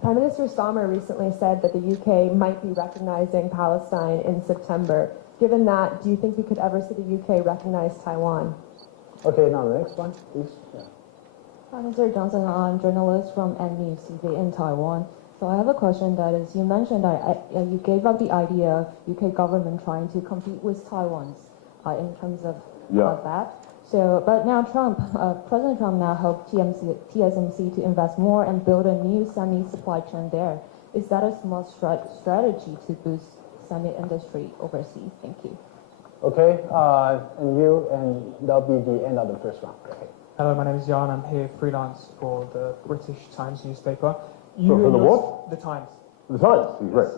Prime Minister Starmer recently said that the UK might be recognizing Palestine in September. Given that, do you think we could ever see the UK recognize Taiwan? Okay, now the next one, please. Yeah. Hi, Mr. Johnson. I'm a journalist from NNews TV in Taiwan. So I have a question that is, you mentioned that you gave up the idea of UK government trying to compete with Taiwan's in terms of that. So, but now President Trump now hoped TSMC to invest more and build a new semi-supply chain there. Is that a smart strategy to boost semi-industry overseas? Thank you. Okay, and that'll be the end of the first round. Okay. Hello, my name is Jan. I'm here freelance for the British Times newspaper. For the what? The Times. The Times, great.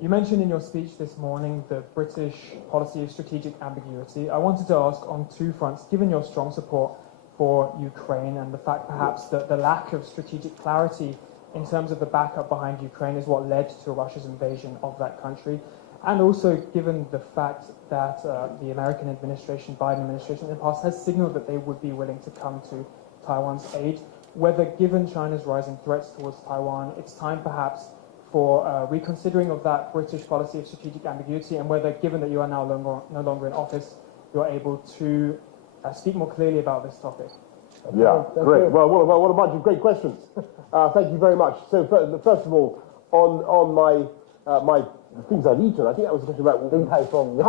You mentioned in your speech this morning the British policy of strategic ambiguity. I wanted to ask on two fronts, given your strong support for Ukraine and the fact perhaps that the lack of strategic clarity in terms of the backup behind Ukraine is what led to Russia's invasion of that country, and also given the fact that the American administration, Biden administration in the past, has signaled that they would be willing to come to Taiwan's aid, whether given China's rising threats towards Taiwan, it's time perhaps for reconsidering of that British policy of strategic ambiguity, and whether, given that you are now no longer in office, you're able to speak more clearly about this topic. Yeah, great. Well, what a bunch of great questions. Thank you very much. So, first of all, on my things I've eaten, I think that was a question about Din Tai Fung.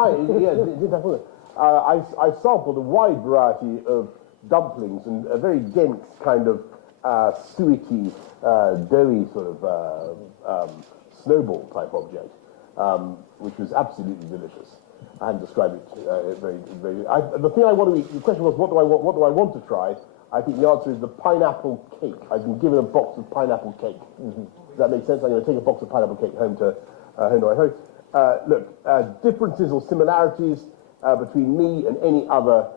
I sampled a wide variety of dumplings and a very dense kind of suety, doughy sort of snowball type object, which was absolutely delicious. I hadn't described it very. The thing I want to eat. The question was, what do I want to try? I think the answer is the pineapple cake. I've been given a box of pineapple cake. Does that make sense? I'm going to take a box of pineapple cake home to my host. Look, differences or similarities between me and any other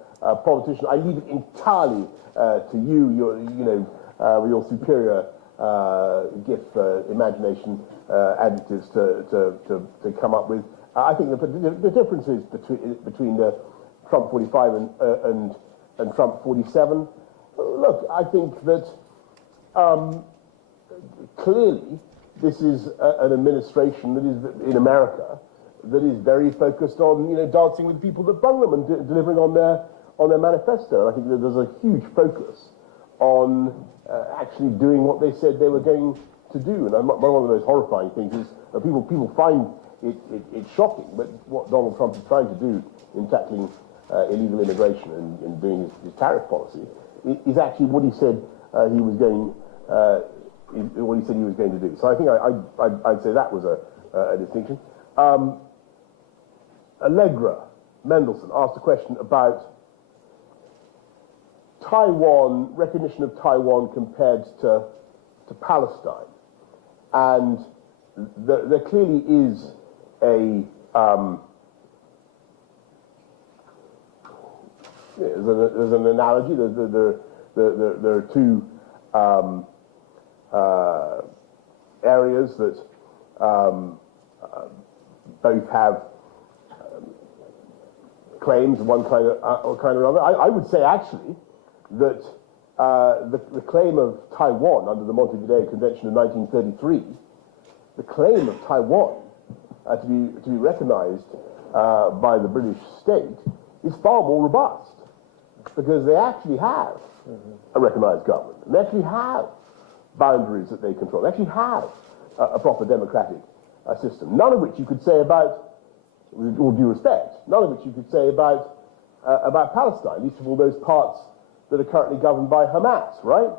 politician, I leave it entirely to you. With your superior gift, imagination, adjectives to come up with. I think the differences between the Trump 45 and Trump 47. Look, I think that clearly this is an administration that is in America that is very focused on dancing with the people that brung them and delivering on their manifesto. And I think that there's a huge focus on actually doing what they said they were going to do. And one of the most horrifying things is people find it shocking, but what Donald Trump is trying to do in tackling illegal immigration and doing his tariff policy is actually what he said he was going to do. So I think I'd say that was a distinction. Allegra Mendelssohn asked a question about Taiwan, recognition of Taiwan compared to Palestine, and there clearly is there's an analogy. There are two areas that both have claims of one kind or other. I would say actually that the claim of Taiwan under the Montevideo Convention of 1933, the claim of Taiwan to be recognized by the British state is far more robust, because they actually have a recognized government, and they actually have boundaries that they control. They actually have a proper democratic system, none of which you could say about, with all due respect, none of which you could say about Palestine, least of all those parts that are currently governed by Hamas, right?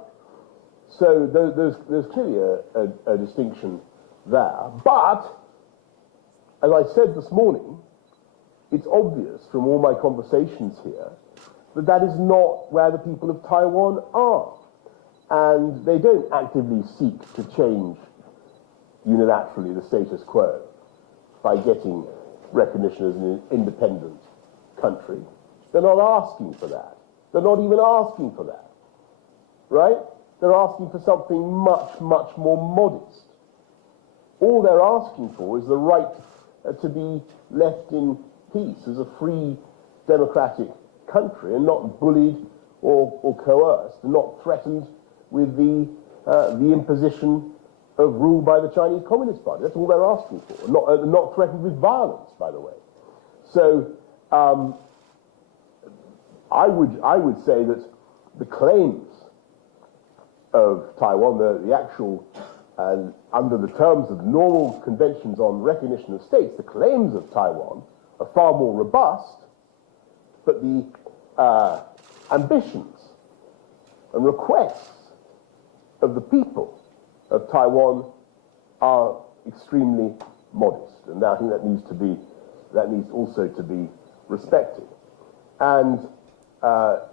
So there's clearly a distinction there. But, as I said this morning, it's obvious from all my conversations here that that is not where the people of Taiwan are. And they don't actively seek to change unilaterally the status quo by getting recognition as an independent country. They're not asking for that. They're not even asking for that, right? They're asking for something much, much more modest. All they're asking for is the right to be left in peace as a free, democratic country and not bullied or coerced and not threatened with the imposition of rule by the Chinese Communist Party. That's all they're asking for, not threatened with violence, by the way. So I would say that the claims of Taiwan, the actual, under the terms of normal conventions on recognition of states, the claims of Taiwan are far more robust, but the ambitions and requests of the people of Taiwan are extremely modest, and I think that needs also to be respected. And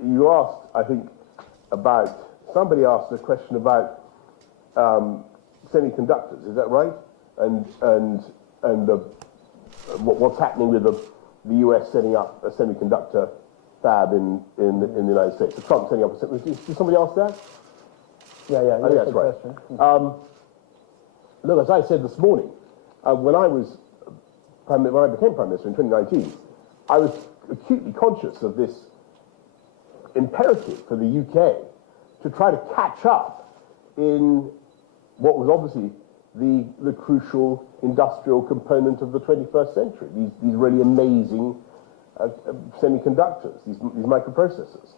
you asked, I think, somebody asked a question about semiconductors. Is that right? And what's happening with the U.S. setting up a semiconductor fab in the United States? So Trump setting up a semiconductor. Did somebody ask that? Yeah, I think that's right. Look, as I said this morning, when I became Prime Minister in 2019, I was acutely conscious of this imperative for the UK to try to catch up in what was obviously the crucial industrial component of the 21st century, these really amazing semiconductors, these microprocessors.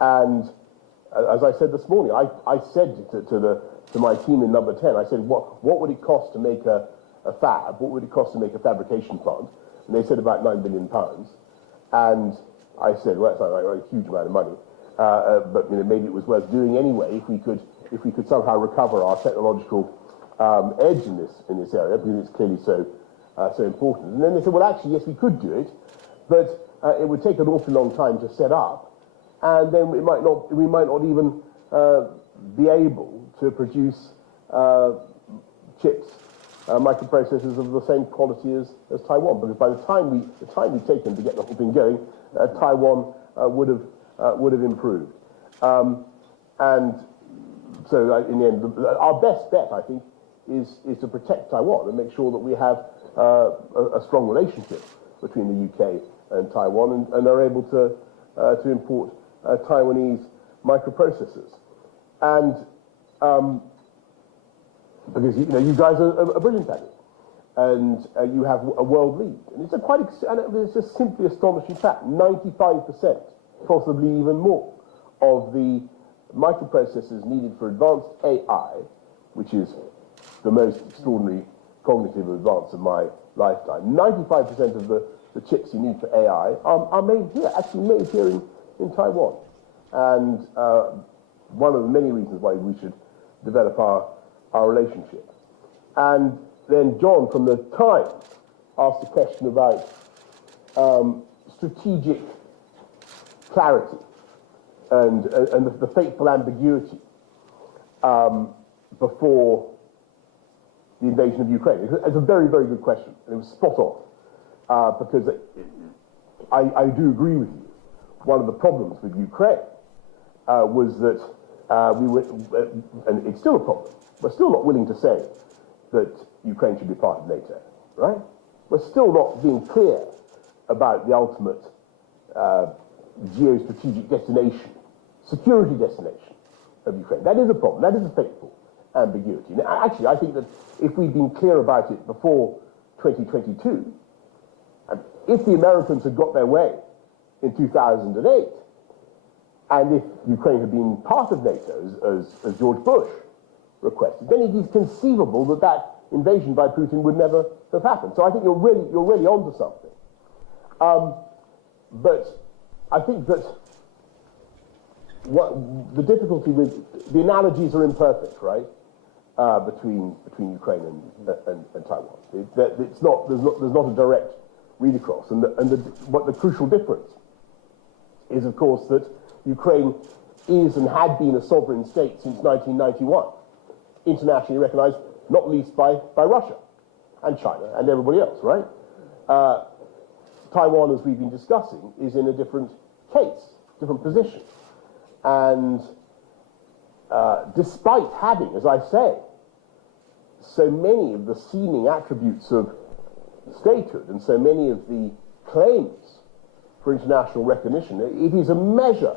And as I said this morning, I said to my team in Number 10, I said, what would it cost to make a fab? What would it cost to make a fabrication plant? And they said about £9 billion. And I said, well, that's not a huge amount of money, but maybe it was worth doing anyway if we could somehow recover our technological edge in this area, because it's clearly so important. And then they said, well, actually, yes, we could do it, but it would take an awfully long time to set up, and then we might not even be able to produce chips, microprocessors of the same quality as Taiwan, because by the time we've taken to get the whole thing going, Taiwan would have improved. And so in the end, our best bet, I think, is to protect Taiwan and make sure that we have a strong relationship between the UK and Taiwan, and are able to import Taiwanese microprocessors. And because you guys are brilliant at it, and you have a world lead, and it's a simply astonishing fact. 95%, possibly even more, of the microprocessors needed for advanced AI, which is the most extraordinary cognitive advance of my lifetime. 95% of the chips you need for AI are made here, actually made here in Taiwan. And one of the many reasons why we should develop our relationship. And then John from the Times asked a question about strategic clarity and the fateful ambiguity before the invasion of Ukraine. It's a very, very good question, and it was spot on, because I do agree with you. One of the problems with Ukraine was that we were, and it's still a problem, we're still not willing to say that Ukraine should be part of NATO, right? We're still not being clear about the ultimate geostrategic destination, security destination of Ukraine. That is a problem. That is a fateful ambiguity. Now, actually, I think that if we'd been clear about it before 2022, and if the Americans had got their way in 2008, and if Ukraine had been part of NATO, as George Bush requested, then it is conceivable that invasion by Putin would never have happened. So I think you're really onto something. But I think that the difficulty with the analogies are imperfect, right? Between Ukraine and Taiwan, there's not a direct read across, and what the crucial difference is, of course, that Ukraine is and had been a sovereign state since 1991, internationally recognized, not least by Russia and China and everybody else, right? Taiwan, as we've been discussing, is in a different case, different position. And despite having, as I say, so many of the seeming attributes of statehood and so many of the claims for international recognition, it is a measure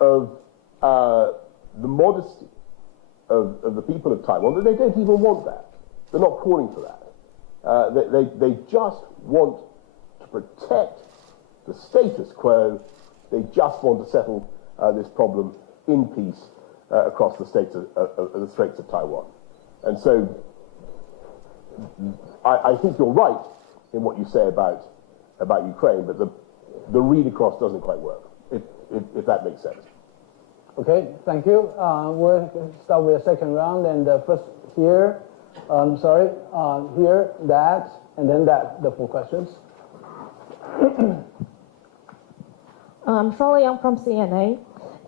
of the modesty of the people of Taiwan that they don't even want that. They're not calling for that. They just want to protect the status quo. They just want to settle this problem in peace across the Straits of Taiwan. And so I think you're right in what you say about Ukraine, but the read across doesn't quite work, if that makes sense. Okay, thank you. We'll start with the second round, and first here, here, that, and then that, the 4 questions. Shirley Young from CNA,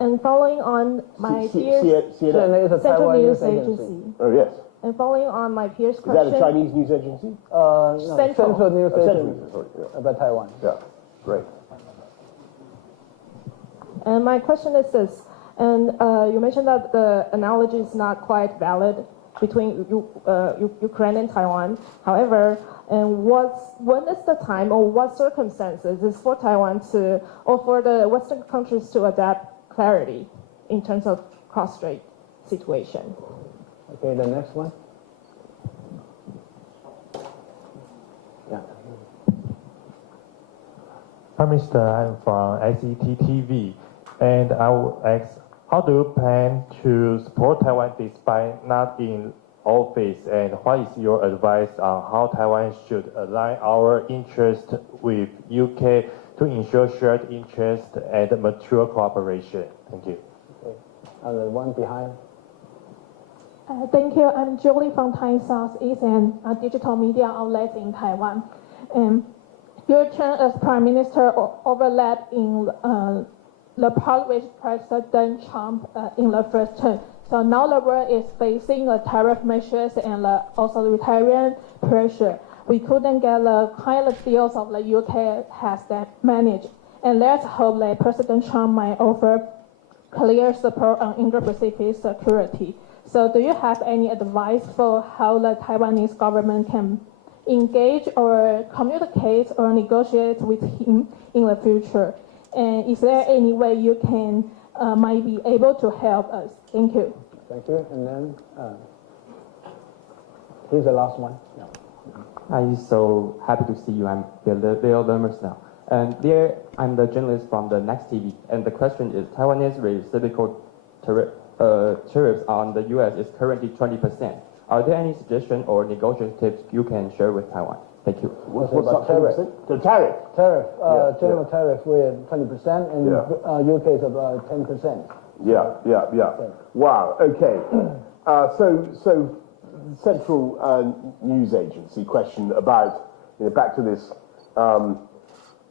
and following on my peers, CNA is a Central Taiwan News Agency. Oh, yes. And following on my peers' Is question, that a Chinese news agency? No, Central. Central News Central Agency News, sorry. Yeah. about Taiwan. Yeah, great. and my question is this, and you mentioned that the analogy is not quite valid between Ukraine and Taiwan. However, and when is the time or what circumstances is for Taiwan to, or for the Western countries to adapt clarity in terms of cross-strait situation? Okay, the next one. Yeah. Hi, Mr. I'm from ICT TV, and I will ask, how do you plan to support Taiwan despite not in office, and what is your advice on how Taiwan should align our interest with UK to ensure shared interest and mature cooperation? Thank you. Okay. And the one behind. Thank you. I'm Julie from Time Southeast and a digital media outlet in Taiwan. Your term as Prime Minister overlapped in the part with President Trump in the first term. So now the world is facing tariff measures and authoritarian pressure. We couldn't get the kind of deals of the UK has that managed. And let's hope that President Trump might offer clear support on Indo-Pacific security. So do you have any advice for how the Taiwanese government can engage or communicate or negotiate with him in the future? And is there any way you can might be able to help us? Thank you. Thank you. And then here's the last one. Yeah. I'm so happy to see you. I'm Bill Lermers now. And there, I'm the journalist from the Next TV. And the question is, Taiwanese reciprocal tariffs on the U.S. is currently 20%. Are there any suggestions or negotiation tips you can share with Taiwan? Thank you. What's about that tariff? The tariff. Tariff, Yeah, general tariff, we're 20%, and UK is about 10%. Yeah. Wow. Okay. So Central News Agency question about, back to this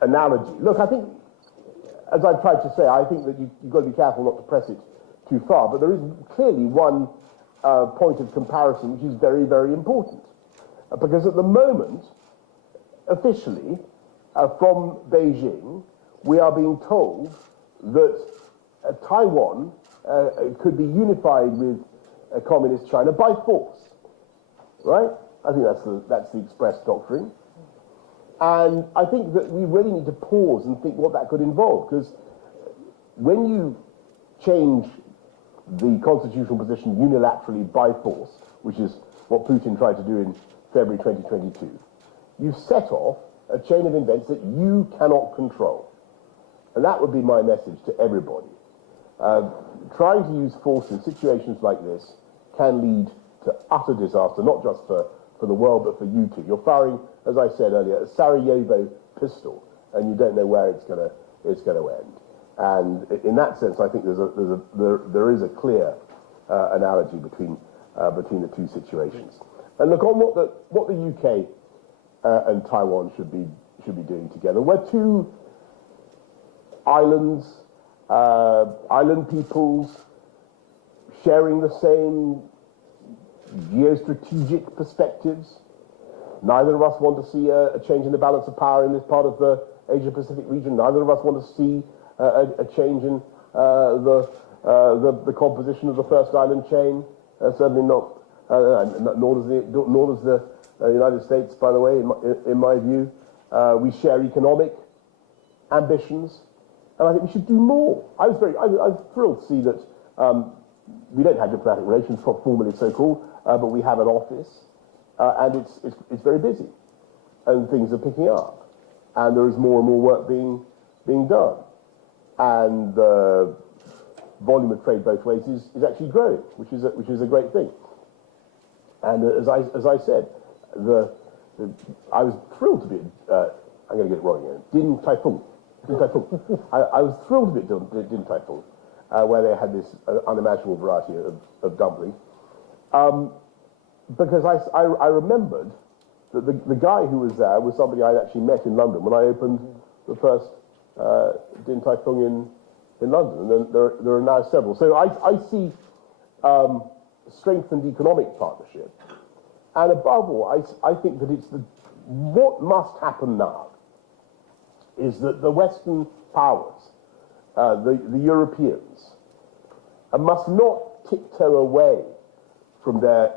analogy. Look, I think, as I've tried to say, I think that you've got to be careful not to press it too far. But there is clearly one point of comparison which is very, very important, because at the moment, officially, from Beijing, we are being told that Taiwan could be unified with communist China by force, right? I think that's the express doctrine. And I think that we really need to pause and think what that could involve, because when you change the constitutional position unilaterally by force, which is what Putin tried to do in February 2022, you've set off a chain of events that you cannot control. And that would be my message to everybody. Trying to use force in situations like this can lead to utter disaster, not just for the world, but for you too. You're firing, as I said earlier, a Sarajevo pistol, and you don't know where it's going to end. And in that sense, I think there is a clear analogy between the two situations. And look, on what the UK and Taiwan should be doing together. We're two islands, island peoples, sharing the same geostrategic perspectives. Neither of us want to see a change in the balance of power in this part of the Asia-Pacific region. Neither of us want to see a change in the composition of the first island chain. Certainly not. Nor does the United States, by the way, in my view. We share economic ambitions, and I think we should do more. I was thrilled to see that we don't have diplomatic relations, formally so-called, but we have an office, and it's very busy, and things are picking up, and there is more and more work being done, and the volume of trade both ways is actually growing, which is a great thing. And as I said, I was thrilled to be. I'm going to get it wrong again. Din Tai Fung. I was thrilled to be at Din Tai Fung, where they had this unimaginable variety of dumpling, because I remembered that the guy who was there was somebody I'd actually met in London when I opened the first Din Tai Fung in London, and there are now several. So I see strengthened economic partnership, and above all, I think that what must happen now is that the Western powers, the Europeans, must not tiptoe away from their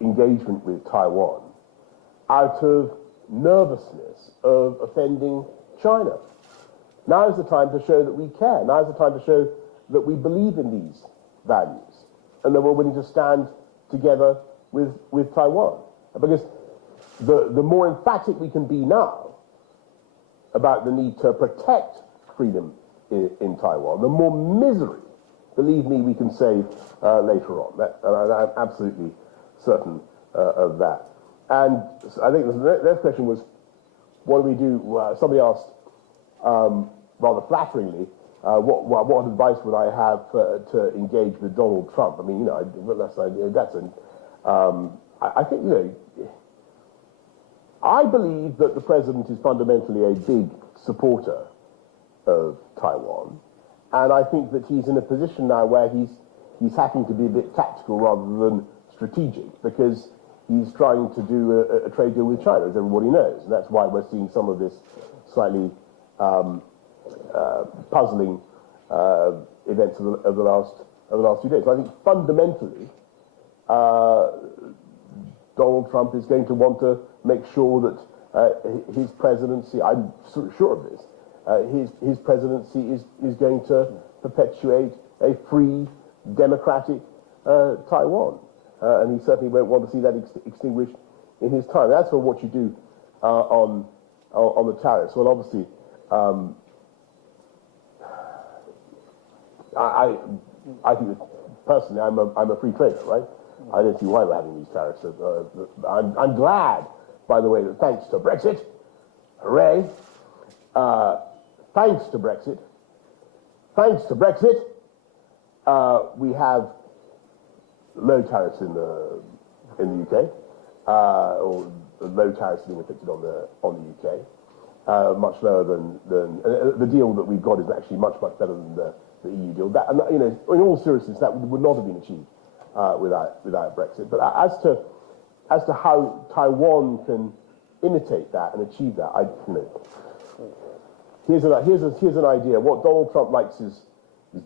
engagement with Taiwan out of nervousness of offending China. Now is the time to show that we care. Now is the time to show that we believe in these values and that we're willing to stand together with Taiwan. Because the more emphatic we can be now about the need to protect freedom in Taiwan, the more misery, believe me, we can save later on. And I'm absolutely certain of that. And I think the next question was, what do we do? Somebody asked, rather flatteringly, what advice would I have to engage with Donald Trump? I mean, I think, I believe that the president is fundamentally a big supporter of Taiwan, and I think that he's in a position now where he's having to be a bit tactical rather than strategic, because he's trying to do a trade deal with China, as everybody knows, and that's why we're seeing some of this slightly puzzling events of the last few days. So I think fundamentally, Donald Trump is going to want to make sure that his presidency, I'm sure of this, his presidency is going to perpetuate a free, democratic Taiwan. And he certainly won't want to see that extinguished in his time. That's what you do on the tariffs. Well, obviously, I think that personally, I'm a free trader, right? I don't see why we're having these tariffs. I'm glad, by the way, that thanks to Brexit, hooray, thanks to Brexit, we have low tariffs in the UK, or low tariffs being affected on the UK, much lower than the deal that we've got is actually much better than the EU deal. That, and, in all seriousness, that would not have been achieved without Brexit. But as to how Taiwan can imitate that and achieve that, here's an idea. What Donald Trump likes is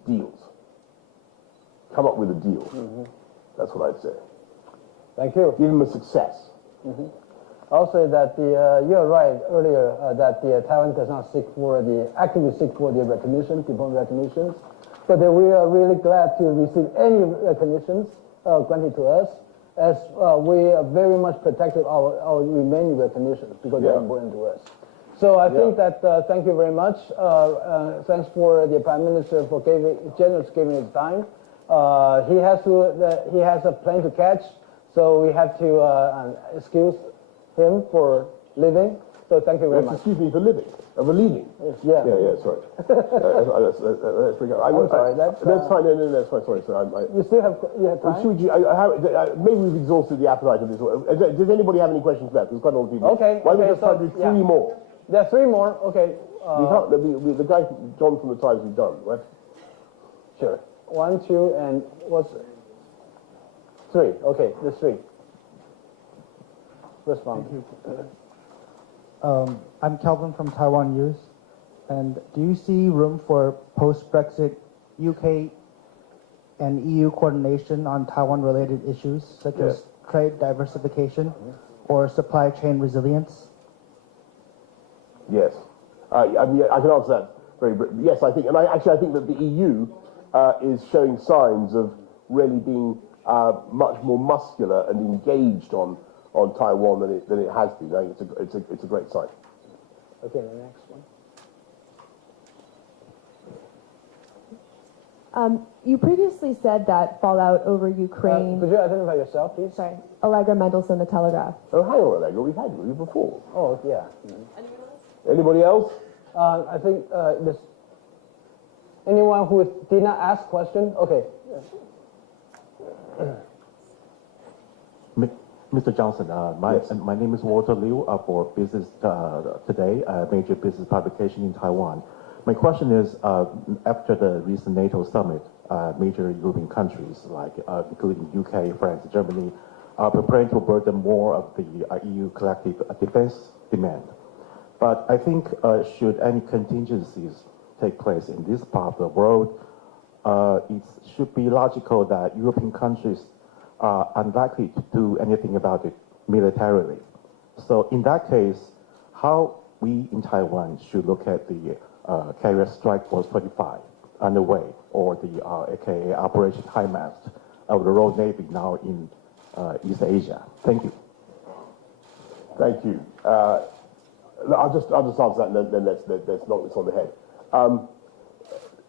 deals. Come up with a deal. Mm-hmm. That's what I'd say. Thank you. Give him a success. Mm-hmm. I'll say that you're right earlier that Taiwan does not actively seek for the recognition, diplomatic recognitions, but we are really glad to receive any recognitions granted to us, as we are very much protected our remaining recognitions because they're important to us. So I think that thank you very much. Thanks for the Prime Minister for generously giving his time. He has a plane to catch, so we have to excuse him for leaving. So thank you very much. Excuse me for leaving. Yeah. Yeah. Sorry. I'm sorry. That's fine. No, that's fine. Sorry. You still have time. Maybe we've exhausted the appetite of this. Does anybody have any questions left? There's quite a lot of people. Okay. Why don't we just try to do three more? There are three more. Okay. The guy John from the Times we've done. Right? Sure. 1, 2, and what's 3? Okay, there's 3. First one. Thank you. I'm Calvin from Taiwan News. And do you see room for post-Brexit UK and EU coordination on Taiwan-related issues such as trade diversification or supply chain resilience? Yes. I can answer that very briefly. Yes, I think, and I think that the EU is showing signs of really being much more muscular and engaged on Taiwan than it has been. I think it's a great sign. Okay, the next one. You previously said that fallout over Ukraine. Could you identify yourself, please? Sorry, Allegra Mendelsohn, The Telegraph. Oh, hang on, Allegra, we've had you before. Oh, yeah. Anybody else? I think this. Anyone who did not ask question? Okay. Mr. Johnson, my name is Walter Liu for Business Today, a major business publication in Taiwan. My question is, after the recent NATO summit, major European countries, like including UK, France, Germany, are preparing to burden more of the EU collective defense demand. But I think should any contingencies take place in this part of the world, it should be logical that European countries are unlikely to do anything about it militarily. So in that case, how we in Taiwan should look at the Carrier Strike Force 25 underway, or the aka Operation High Mast of the Royal Navy now in East Asia. Thank you. Thank you. I'll just answer that, and then let's knock this on the head.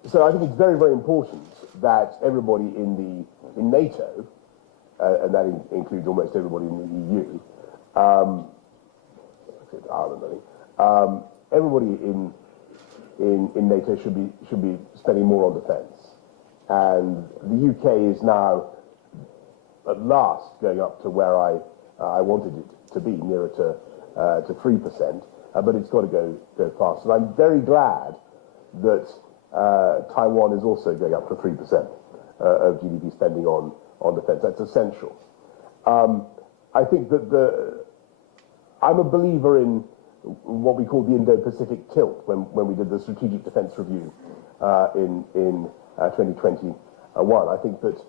So I think it's very, very important that everybody in NATO, and that includes almost everybody in the EU, except Ireland, I think, everybody in NATO should be spending more on defence. And the UK is now at last going up to where I wanted it to be, nearer to 3%, but it's got to go fast. And I'm very glad that Taiwan is also going up to 3% of GDP spending on defence. That's essential. I think that I'm a believer in what we call the Indo-Pacific tilt when we did the Strategic Defence Review in 2021. I think that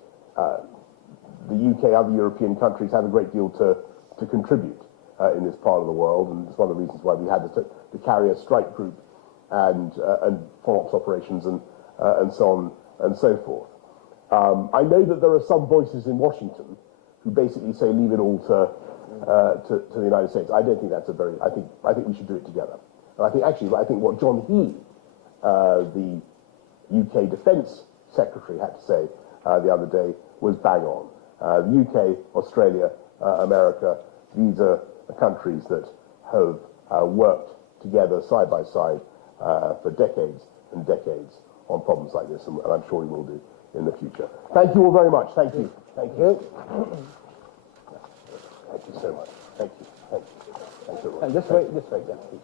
the UK, other European countries have a great deal to contribute in this part of the world, and it's one of the reasons why we had the Carrier Strike Group and FOROPS operations and so on and so forth. I know that there are some voices in Washington who basically say leave it all to the United States. I don't think that's I think we should do it together. And I think what John Healey, the UK Defence Secretary, had to say the other day was bang on. The UK, Australia, America, these are the countries that have worked together side by side for decades and decades on problems like this, and I'm sure we will do in the future. Thank you all very much. Thank you. Thank you. Thank you so much. Thank you. Thank you. Thank you. And this way, yeah, please.